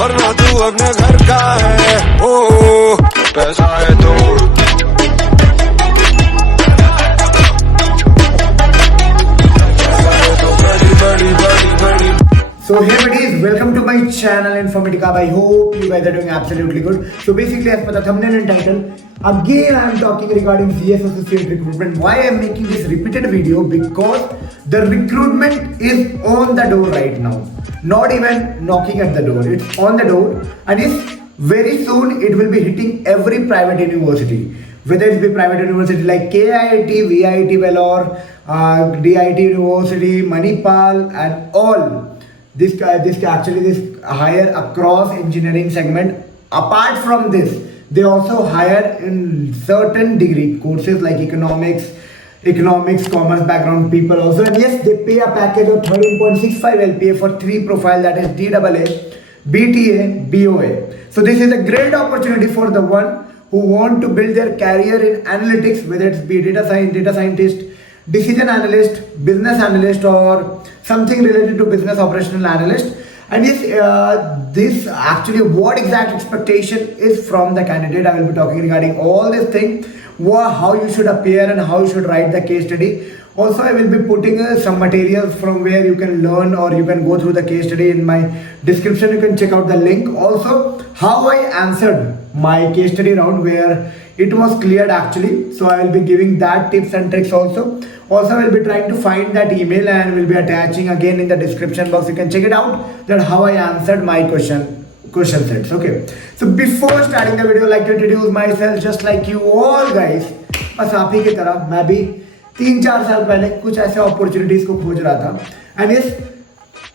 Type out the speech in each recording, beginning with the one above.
वरना तू अपने घर का है। ओ पैसा है तो बड़ी बड़ी बड़ी। So hey buddies, welcome to my channel Informatica. I hope you guys are doing absolutely good. So basically as per the thumbnail and title, again I am talking regarding CS associate recruitment. Why I am making this repeated video? Because the recruitment is on the door right now. Not even knocking at the door. It's on the door and it's very soon it will be hitting every private university. Whether it be private university like KIT, VIT, Vellore, DIT University, Manipal and all. This hire across engineering segment. Apart from this, they also hire in certain degree courses like economics, commerce background people also. And yes, they pay a package of 13.65 LPA for 3 profile, that is DAA, BTA, BOA. So this is a great opportunity for the one who want to build their career in analytics, whether it's be data scientist, decision analyst, business analyst, or something related to business operational analyst. And yes, this actually what exact expectation is from the candidate. I will be talking regarding all this thing, how you should appear and how you should write the case study. Also, I will be putting some materials from where you can learn or you can go through the case study in my description. You can check out the link. Also, how I answered my case study round where it was cleared actually. So I will be giving that tips and tricks also. Also, I will be trying to find that email and will be attaching again in the description box. You can check it out that how I answered my question sets. Okay. So before starting the video, I like to introduce myself just like you all guys. बस आप ही की तरह मैं भी 3-4 साल पहले कुछ ऐसे अपॉर्चुनिटीज को खोज रहा था. एंड यस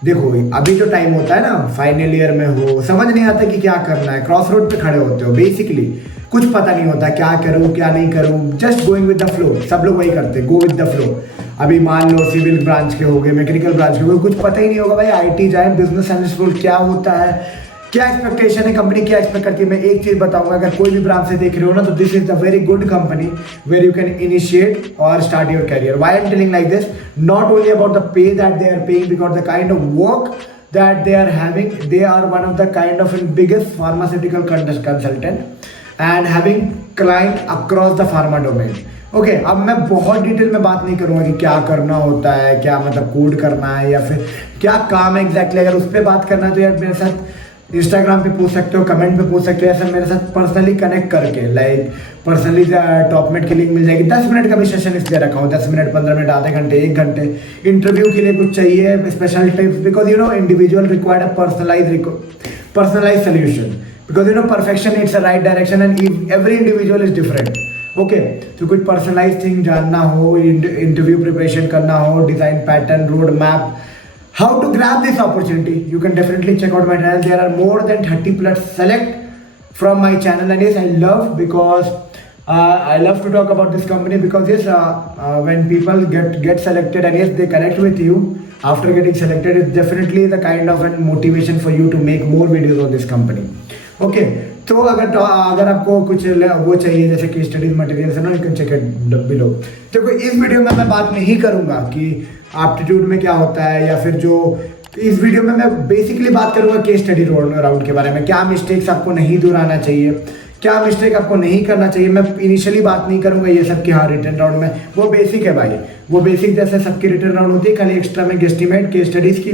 देखो अभी जो टाइम होता है ना, फाइनल ईयर में हो, समझ नहीं आता कि क्या करना है, क्रॉस रोड पे खड़े होते हो, बेसिकली कुछ पता नहीं होता क्या करूँ क्या नहीं करूँ, just going with the flow. सब लोग वही करते हैं, गो विद द फ्लो. अभी मान लो सिविल ब्रांच के हो गए, मैकेनिकल ब्रांच के हो गए, कुछ पता ही नहीं होगा भाई आईटी जाए, बिजनेस एनालिस्ट रोल क्या होता है, क्या एक्सपेक्टेशन है, कंपनी क्या एक्सपेक्ट करती है. मैं एक चीज बताऊंगा, अगर कोई भी ब्रांच से देख रहे हो ना, तो this is a very good company where you can initiate और start your career. Why I am telling like this, not only about the pay that they are paying, because the kind of work that they are having, they are one of the kind of biggest pharmaceutical consultant and having client across the pharma domain. Okay अब मैं बहुत detail में बात नहीं करूंगा कि क्या करना होता है, क्या मतलब कोड करना है या फिर क्या काम है एग्जैक्टली. अगर उस पर बात करना है तो यार मेरे साथ इंस्टाग्राम पे पूछ सकते हो, कमेंट पे पूछ सकते हो, ऐसा मेरे साथ पर्सनली कनेक्ट करके, लाइक पर्सनली टॉपमेट की लिंक मिल जाएगी. 10 मिनट का भी सेशन इसलिए रखा हूँ, 10 मिनट 15 मिनट आधे घंटे 1 घंटे इंटरव्यू के लिए कुछ चाहिए special tips, because you know individual required a personalize solution, because you know perfection it's a right direction and every individual is different. Okay तो कुछ पर्सनलाइज थिंग जानना हो, इंटरव्यू प्रिपरेशन करना हो, design pattern, road map, how to grab this opportunity, you can definitely check out my channel. There are more than 30 plus select from my channel. And yes, I love because I love to talk about this company, because yes, when people get selected and yes they connect with you after getting selected, it's definitely the kind of a motivation for you to make more videos on this company. Okay, तो अगर आपको कुछ वो चाहिए जैसे कि studies materials है ना, you can check it below. देखो इस वीडियो में मैं बात नहीं करूंगा कि एप्टीट्यूड में क्या होता है, या फिर जो इस वीडियो में मैं बेसिकली बात करूंगा केस स्टडी राउंड के बारे में. क्या मिस्टेक्स आपको नहीं दोहराना चाहिए, क्या मिस्टेक आपको नहीं करना चाहिए. मैं इनिशियली बात नहीं करूंगा ये सब कि हाँ रिटर्न राउंड में वो बेसिक है भाई, वो बेसिक जैसे सबकी रिटर्न राउंड होती है, खाली एक्स्ट्रा में गेस्टिमेट केस स्टडीज की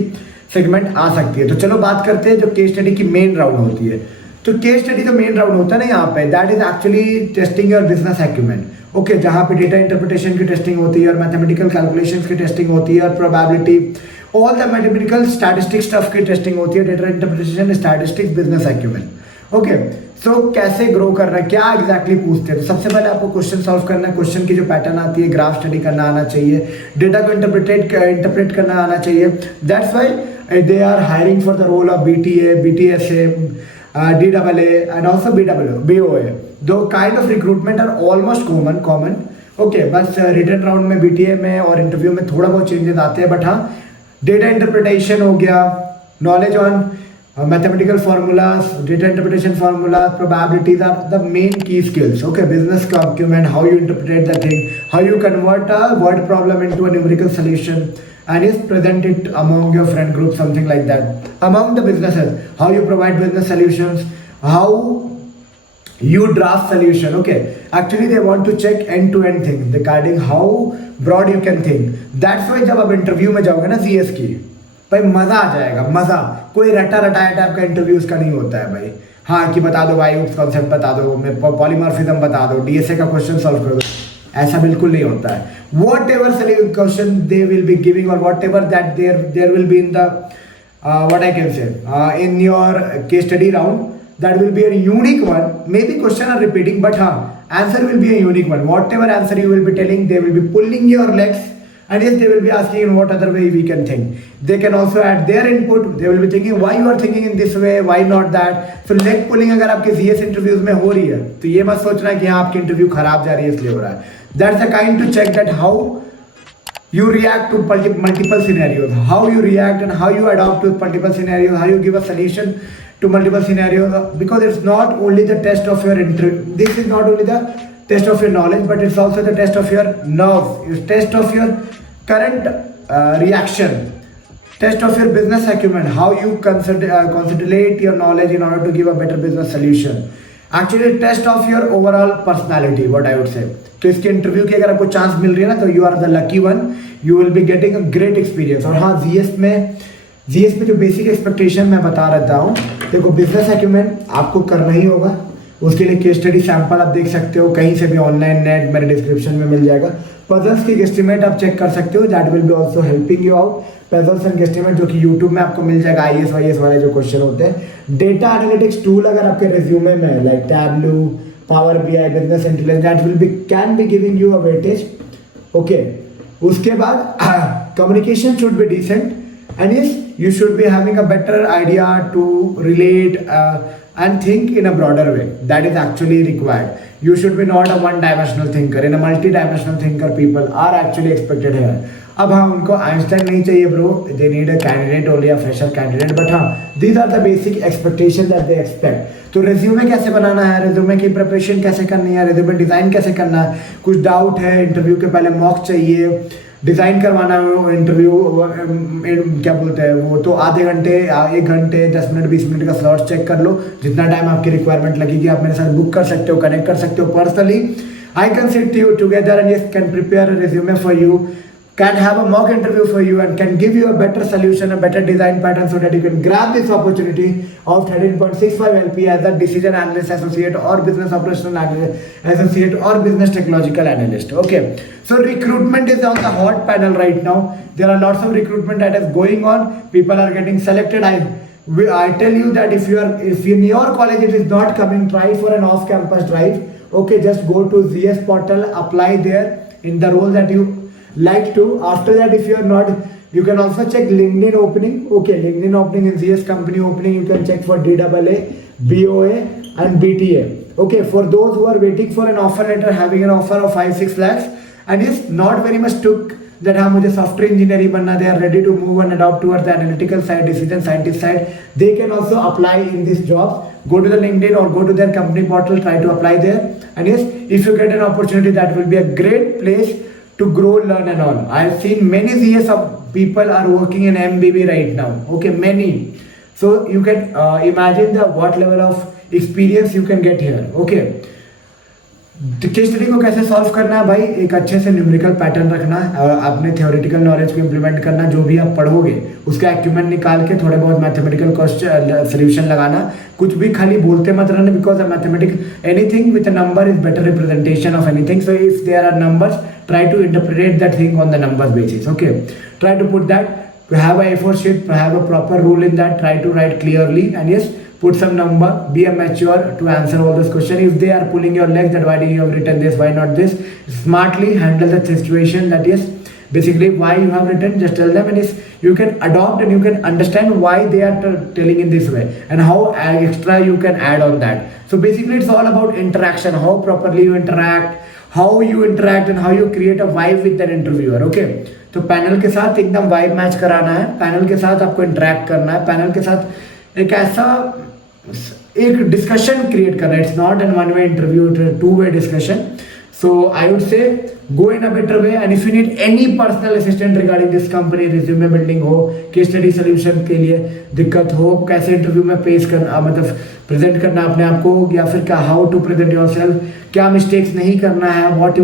सेगमेंट आ सकती है. तो चलो बात करते हैं जो केस स्टडी की मेन राउंड होती है. तो केस स्टडी जो मेन राउंड होता है ना यहाँ पे, that is actually testing your business acumen. Okay जहाँ पे डेटा इंटरप्रिटेशन की टेस्टिंग होती है और मैथमेटिकल कैलकुलेशंस की टेस्टिंग होती है और probability, all the mathematical statistics stuff की टेस्टिंग होती है, data interpretation, statistics, business acumen. Okay so कैसे ग्रो करना है, क्या एग्जैक्टली पूछते हैं. तो सबसे पहले आपको क्वेश्चन सॉल्व करना है, क्वेश्चन की जो पैटर्न आती है, ग्राफ स्टडी करना आना चाहिए, डेटा को इंटरप्रेट करना आना चाहिए. That's why they are hiring for the role of BTA, BTSA, DAA and also BOA. दो kind of recruitment are almost common. Okay बस रिटर्न राउंड में BTA में और इंटरव्यू में थोड़ा बहुत चेंजेस आते हैं, बट हाँ डेटा इंटरप्रिटेशन हो गया, knowledge on mathematical formulas, data interpretation formulas, probabilities are the main key skills. Okay, business acumen, how you interpret the thing, how you convert a word problem into a numerical solution, and is present it among your friend group, something like that. Among the businesses, how you provide business solutions, how you draft solution. Okay, actually they want to check end to end things regarding how broad you can think. That's why जब आप interview में जाओगे ना CS की, भाई मजा आ जाएगा, मजा। कोई रटा रटाया टाइप का इंटरव्यू उसका नहीं होता है भाई। हाँ कि बता दो भाई उस कॉन्सेप्ट बता दो, मैं पॉलीमॉर्फिज्म बता दो, DSA का क्वेश्चन सॉल्व कर दो, ऐसा बिल्कुल नहीं होता है। Whatever question they will be giving और whatever that there will be in the what I can say in your case study round, that will be a unique one. Maybe question are repeating, but answer will be a unique one. Whatever answer you will be telling, they will be pulling your legs, and yes, they will be asking in what other way we can think. They can also add their input. They will be thinking why you are thinking in this way, why not that. So leg pulling अगर आपके CS interviews में हो रही है, तो ये मत सोचना कि हाँ आपकी इंटरव्यू खराब जा रही है इसलिए हो रहा है. That's the kind to check that how you react to multiple scenarios, how you react and how you adapt to multiple scenarios, how you give a solution to multiple scenarios, because it's not only the test of your this is not only the test of your knowledge, but it's also the test of your nerves, it's test of your current reaction, test of your business acumen, how you consolidate your knowledge in order to give a better business solution. Actually test of your overall personality, what I would say. तो इसके interview की अगर आपको chance मिल रही है ना, तो you are the lucky one, you will be getting a great experience. और हाँ जीएस में जो बेसिक एक्सपेक्टेशन मैं बता रहता हूँ, देखो बिजनेस एक्यूमेंट आपको करना ही होगा. उसके लिए केस स्टडी सैंपल आप देख सकते हो कहीं से भी ऑनलाइन, नेट मेरे डिस्क्रिप्शन में मिल जाएगा. पजल्स की एस्टिमेट आप चेक कर सकते हो, that will be also helping you out. Puzzles and estimate जो कि यूट्यूब में आपको मिल जाएगा, IAS वाईएस वाले जो क्वेश्चन होते हैं. डेटा एनालिटिक्स टूल अगर आपके रिज्यूमे में like tableau, Power BI, business intelligence, that will be can be giving you a weightage. Okay. उसके बाद communication should be decent, and yes, you should be having a better idea to relate and think in a broader way. That is actually required. You should be not a one-dimensional thinker. In a multi-dimensional thinker, people are actually expected here. अब हाँ उनको Einstein नहीं चाहिए bro, they need a candidate only, a fresher candidate. But हाँ these are the basic expectation that they expect. तो resume कैसे बनाना है, रेज्यूमे की प्रिपरेशन कैसे करनी है, रेज्यूमे डिज़ाइन कैसे करना है. कुछ डाउट है, इंटरव्यू के पहले मॉक चाहिए, डिज़ाइन करवाना है इंटरव्यू, क्या बोलते हैं वो, तो आधे घंटे, 1 घंटे, 10 मिनट, 20 मिनट का स्लॉट चेक कर लो. जितना टाइम आपकी रिक्वायरमेंट लगेगी आप मेरे साथ बुक कर सकते हो, कनेक्ट कर सकते हो personally. I can sit you together and yes can prepare resume for you, can have a mock interview for you and can give you a better solution, a better design pattern, so that you can grab this opportunity of 13.65 LP as a decision analyst associate or business operational analyst associate or business technological analyst. Okay, so recruitment is on the hot panel right now. There are lots of recruitment that is going on. People are getting selected. I tell you that if in your college it is not coming, try for an off campus drive. Okay, just go to ZS portal, apply there in the role that you like to. After that, if you are not, you can also check LinkedIn opening. Okay, LinkedIn opening in CS company opening, you can check for DAA, BOA and BTA. Okay, for those who are waiting for an offer letter, having an offer of 5-6 lakhs and is not very much took that हाँ मुझे software engineer ही बनना, they are ready to move and adopt towards the analytical side, decision scientist side, they can also apply in this job. Go to the LinkedIn or go to their company portal, try to apply there. And yes, if you get an opportunity, that will be a great place to grow, learn and all. I have seen many CS of people are working in MBB right now. Okay, many. So you can imagine what level of experience you can get here. Okay. Case study को कैसे solve करना है भाई, एक अच्छे से numerical pattern रखना है और अपने थ्योरेटिकल नॉलेज को इम्प्लीमेंट करना. जो भी आप पढ़ोगे उसका एक्यूमेंट निकाल के थोड़े बहुत मैथमेटिकल सोल्यूशन लगाना. कुछ भी खाली बोलते मत रहना, because mathematics anything with a number is better representation of anything. So if there are numbers, try to interpret that thing on the numbers basis. Okay, try to put that, have a A4 sheet, have a proper rule in that, try to write clearly and yes, put some number, be a mature to answer all those questions. If they are pulling your legs that why did you have written this, why not this, smartly handle the situation. That yes, basically why you have written, just tell them and yes, you can adopt and you can understand why they are telling in this way and how extra you can add on that. So basically it's all about interaction, how properly you interact, how you interact and how you create a vibe with an interviewer. Okay, तो panel के साथ एकदम vibe match कराना है, panel के साथ आपको interact करना है, पैनल के साथ एक ऐसा एक डिस्कशन क्रिएट करना है. It's not an one way interview, two way discussion. So I would say go in a better way, and if you need any personal assistant regarding this company, resume building हो, case study solution के लिए दिक्कत हो, कैसे interview में पेश करना, मतलब प्रेजेंट करना अपने आप को, या फिर क्या हाउ टू प्रेजेंट योरसेल्फ, क्या मिस्टेक्स नहीं करना है, what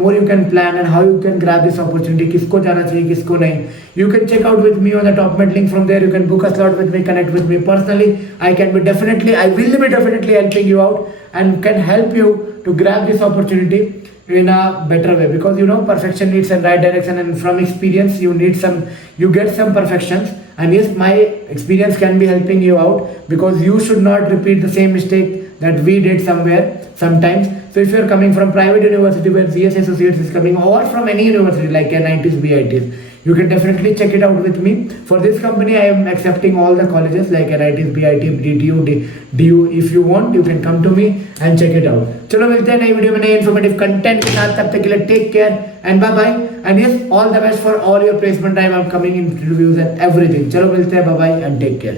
more you can plan and how you can grab this opportunity, किसको जाना चाहिए किसको नहीं, you can check out with me on the Topmate link, from there you can book a slot with me, connect with me personally. I will be definitely helping you out and can help you to grab this opportunity in a better way, because perfection needs a right direction, and from experience you get some perfections, and yes, my experience can be helping you out, because you should not repeat the same mistake that we did sometimes. So if you are coming from private university where CS Associates is coming, or from any university like NITs, BITs, you can definitely check it out with me. For this company, I am accepting all the colleges like NITs, BIT, DU. If you want, you can come to me and check it out. चलो मिलते हैं नई video में नए informative content के साथ. तब तक के लिए take care and bye bye, and yes all the best for all your placement time, upcoming interviews and everything. चलो मिलते हैं, bye bye and take care.